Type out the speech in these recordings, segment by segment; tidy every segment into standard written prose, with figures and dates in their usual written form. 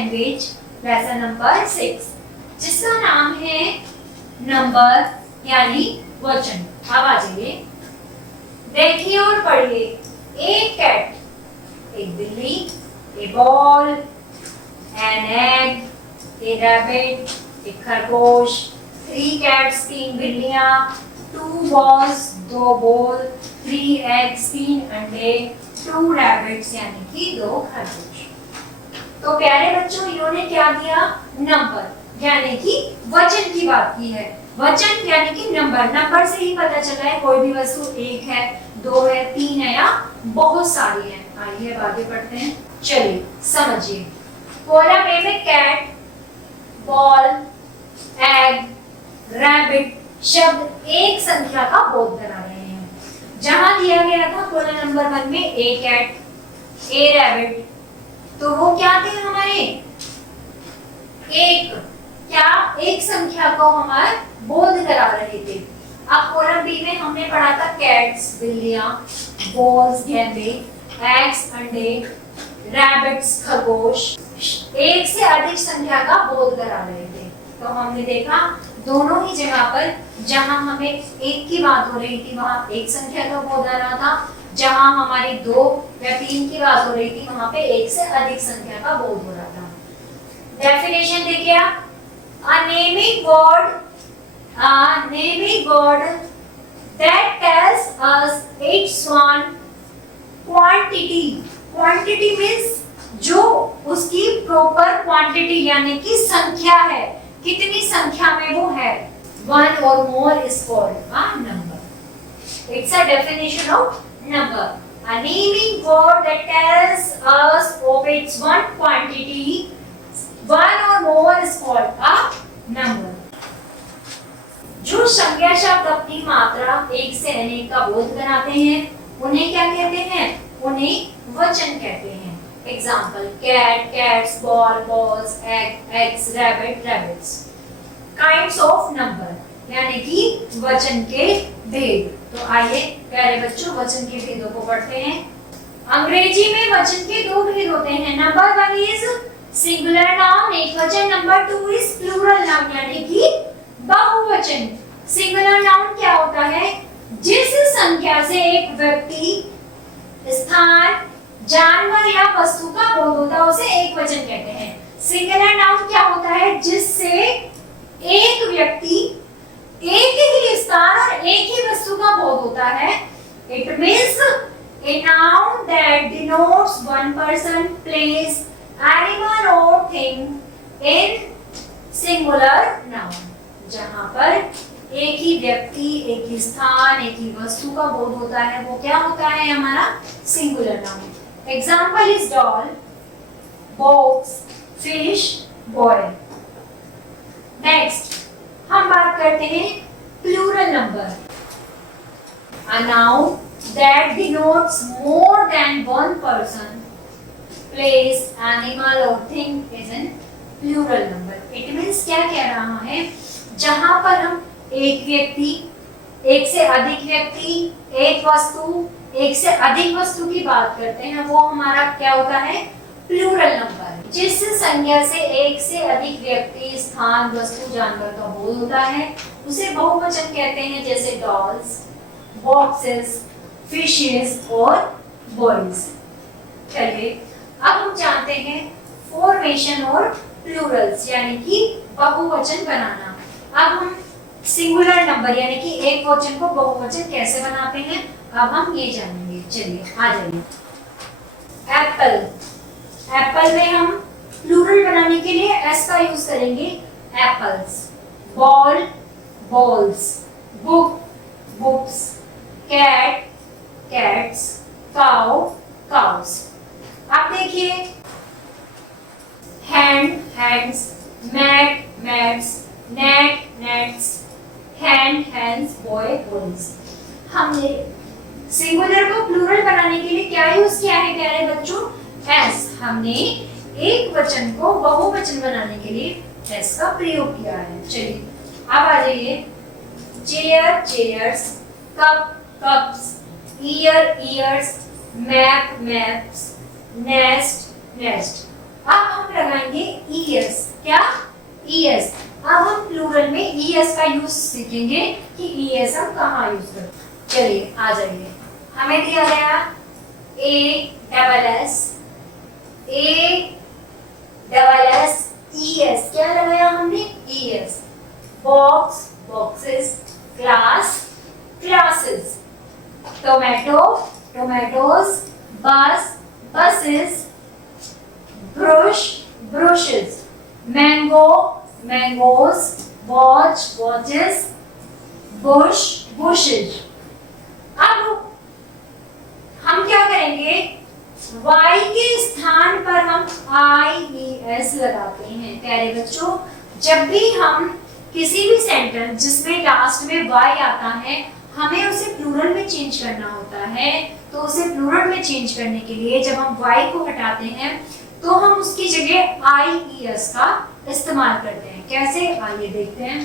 Language lesson number 6 जिसका नाम है नंबर यानी वचन। अब आ जाइए, देखिए और पढ़िए। एक कैट, एक बिल्ली, a ball, an egg, a rabbit, एक खरगोश, 3 कैट्स 3 बिल्लियां, 2 बॉल्स 2 बॉल, 3 एग्स 3 अंडे, 2 रैबिट्स यानी कि 2 खरगोश। तो प्यारे बच्चों, इन्होंने क्या दिया? नंबर यानी कि वचन की बात की है। वचन यानी कि नंबर, नंबर से ही पता चला है कोई भी वस्तु 1 है, 2 है, 3 है या बहुत सारी है। आइए आगे बढ़ते हैं, चलिए समझिए। कॉलम ए में कैट, बॉल, एग, रैबिट शब्द एक संख्या का बोध करा रहे हैं। जहां दिया गया था कॉलम नंबर 1 में ए कैट, ए रैबिट, तो वो क्या थे हमारे? एक, क्या एक संख्या को हमारे बोध करा रहे थे। अब कॉलम बी में हमने पढ़ा था कैट्स बिल्लियां, बॉल्स गेंडे, एग्स अंडे, रैबिट्स खरगोश, एक से अधिक संख्या का बोध करा रहे थे। तो हमने देखा दोनों ही जगह पर जहां हमें एक की बात हो रही थी वहां एक संख्या का बोध आ रहा था, जहां हमारी 2 या 3 की बात हो रही थी वहां पे एक से अधिक संख्या का बोध हो रहा था। डेफिनेशन देखिए, a naming word that tells us its one quantity. Quantity means जो उसकी प्रॉपर क्वांटिटी यानी कि संख्या है, कितनी संख्या में वो है। 1 or more is called a number. It's a definition of number. A naming word that tells us of its one quantity, 1 or more is called a number. जो संज्ञा शब्द अपनी मात्रा एक से अनेक का बोध कराते हैं उन्हें क्या कहते हैं? उन्हें वचन कहते हैं। Example, cat, cats, ball, balls, egg, eggs, rabbit, rabbits. Kinds of number यानी कि वचन के भेद। तो आइए प्यारे बच्चों वचन के भेदों को पढ़ते हैं। अंग्रेजी में वचन के 2 भेद होते हैं। नंबर 1 इज सिंगुलर नाउन, एक वचन। नंबर 2 इज प्लूरल नाउन यानी कि बहुवचन। सिंगुलर नाउन क्या होता है? जिस संख्या से एक व्यक्ति, स्थान, जानवर या वस्तु का बोध होता है उसे एक वचन कहते हैं। सिंगुलर नाउन क्या होता है? जिससे एक व्यक्ति, एक ही स्थान और एक ही वस्तु का बोध होता है। It means a noun that denotes one person, place, animal or thing in singular noun. जहां पर एक ही व्यक्ति, एक ही स्थान, एक ही वस्तु का बोध होता है वो क्या होता है? हमारा singular noun. Example is doll, box, fish, boy. Next हम बात करते हैं plural number. A noun that denotes more than one person, place, animal or thing is in plural number. It means क्या कह रहा है? जहां पर हम एक व्यक्ति, एक से अधिक व्यक्ति, एक वस्तु, एक से अधिक वस्तु की बात करते हैं वो हमारा क्या होता है? Plural number. जिस संख्या से एक से अधिक व्यक्ति, स्थान, वस्तु, जानवर का बोध होता है उसे बहुवचन कहते हैं, जैसे डॉल्स, बॉक्सेस, फिशेस और बॉयज। चलिए अब हम जानते हैं फॉर्मेशन और प्लूरल्स यानी कि बहुवचन बनाना। अब हम सिंगुलर नंबर यानी कि एक वचन को बहुवचन कैसे बनाते हैं अब हम ये जानेंगे। चलिए आ जाइए। एप्पल, एप्पल में हम प्लूरल बनाने के लिए एस का यूज करेंगे, apples. Ball, balls. Book, books. Cat, cats. Cow, cows. अब देखिए, hand, hands. Mat, mats. Net, nets. Hand, hands. Boy, boys. हमने सिंगुलर को प्लूरल बनाने के लिए क्या यूज किया है प्यारे बच्चों? एस। हमने एक वचन को बहुवचन बनाने के लिए एस का प्रयोग किया है। चलिए अब आ जाइए। Chair, chairs. Cup, cups. Year, years. Map, maps. Nest, nest. अब हम लगाएंगे ES, क्या ES। अब हम प्लूरल में ES का यूज सीखेंगे कि ES हम कहाँ यूज करते हैं। चलिए आ जाइए, हमें दिया गया ASS ES, क्या लगाया हमने ES। Box boxes, class classes, tomato tomatoes, बस buses, brush brushes, mango mangoes, watch watches, bush bushes। अब हम क्या करेंगे, Y के स्थान पर हम IES लगाते हैं। प्यारे बच्चों, जब भी हम किसी भी सेंटेंस जिसमें लास्ट में Y आता है हमें उसे प्लूरल में चेंज करना होता है, तो उसे प्लूरल में चेंज करने के लिए जब हम Y को हटाते हैं तो हम उसकी जगह IES का इस्तेमाल करते हैं। कैसे, आइए देखते हैं।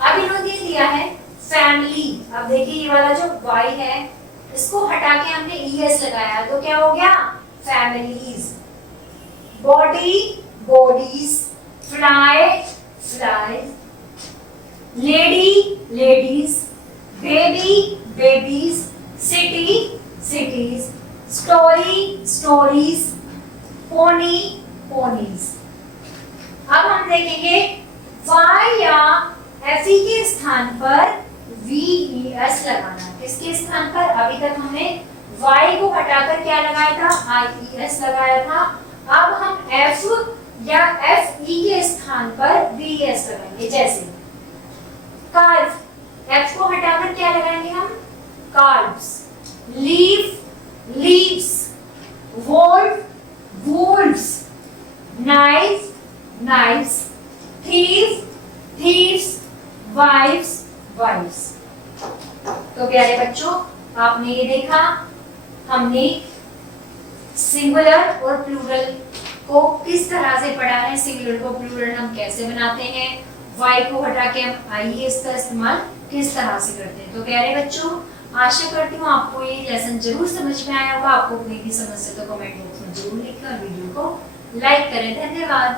अब इन्होंने दिया है फैमिली। अब देखिए ये वाला जो Y है इसको हटा के हमने ES लगाया तो क्या हो गया, families. Body bodies, fly flies, lady ladies, baby babies, city cities, story stories, pony ponies। अब हम देखेंगे Y या FE के स्थान पर VES लगाना। किसके स्थान पर, अभी तक हमने Y को हटाकर क्या लगाया था, IES लगाया था। अब हम F या FE के स्थान पर VES लगाएंगे। जैसे कार्व, F को हटाकर क्या लगाएंगे हम, calves. Leaf leaves, wolf wolves, knife knives, thief thieves, wifes wifes. तो प्यारे बच्चों, आपने ये देखा हमने सिंगुलर और प्लूरल को किस तरह से पढ़ा है। सिंगुलर को प्लूरल हम कैसे बनाते हैं, Y को हटा के हम IES का इस्तेमाल किस तरह से करते हैं। तो प्यारे बच्चों, आशा करती हूँ आपको ये लेसन जरूर समझ में आया होगा। आपको कोई भी समस्या तो कमेंट बॉक्स में जरूर लिखें और वीडियो को लाइक करें। धन्यवाद।